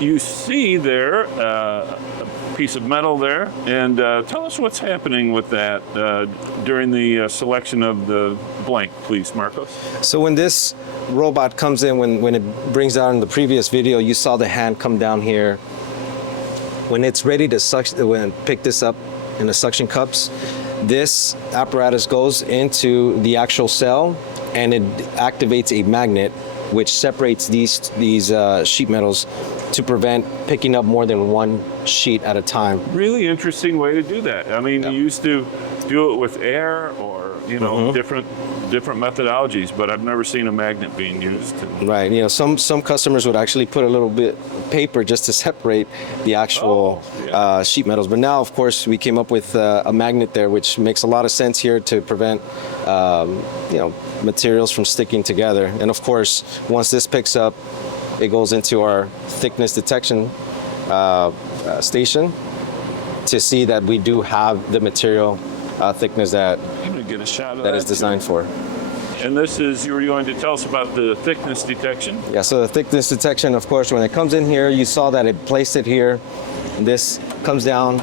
you see there a piece of metal there, and tell us what's happening with that during the selection of the blank, please, Marcos. So when this robot comes in, when it brings out in the previous video, you saw the hand come down here. When it's ready to pick this up in the suction cups, this apparatus goes into the actual cell and it activates a magnet which separates these sheet metals to prevent picking up more than one sheet at a time. Really interesting way to do that. I mean, you used to do it with air or, you know, different methodologies, but I've never seen a magnet being used. Right. You know, some customers would actually put a little bit of paper just to separate the actual sheet metals. But now, of course, we came up with a magnet there, which makes a lot of sense here to prevent, you know, materials from sticking together. And of course, once this picks up, it goes into our thickness detection station to see that we do have the material thickness that get a shot of that is designed for. And this is, you were going to tell us about the thickness detection? Yeah, so the thickness detection, of course, when it comes in here, you saw that it placed it here. This comes down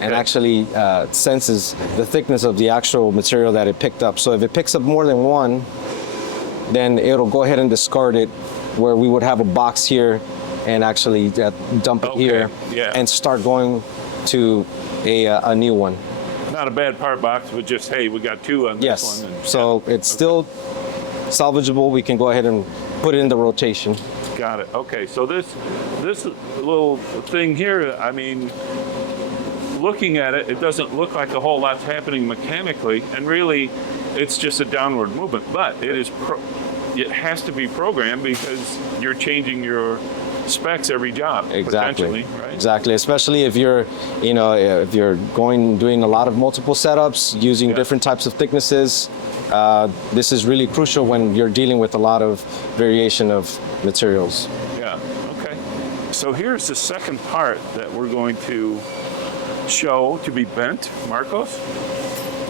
and actually senses the thickness of the actual material that it picked up. So if it picks up more than one, then it'll go ahead and discard it, where we would have a box here and actually dump it here and start going to a new one. Not a bad part box, but just, hey, we got two on this one. Yes, so it's still salvageable. We can go ahead and put it into rotation. Got it. Okay, so this little thing here, I mean, looking at it, it doesn't look like a whole lot's happening mechanically, and really, it's just a downward movement. But it has to be programmed because you're changing your specs every job. Exactly. Right? Exactly. Especially if you're, you know, if you're doing a lot of multiple setups using different types of thicknesses. This is really crucial when you're dealing with a lot of variation of materials. Yeah. Okay. So here's the second part that we're going to show to be bent, Marcos.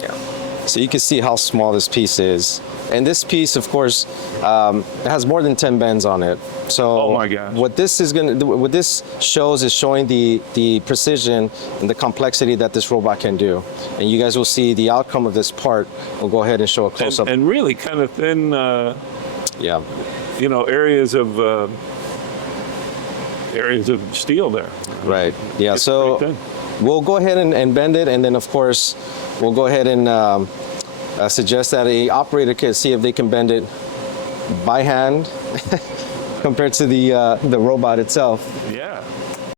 Yeah. So you can see how small this piece is. And this piece, of course, has more than 10 bends on it. So oh my gosh. what this shows is showing the precision and the complexity that this robot can do. And you guys will see the outcome of this part. We'll go ahead and show a close-up. And really kind of thin, you know, areas of steel there. Right. Yeah. So we'll go ahead and bend it, and then of course we'll go ahead and suggest that an operator can see if they can bend it by hand compared to the robot itself. Yeah.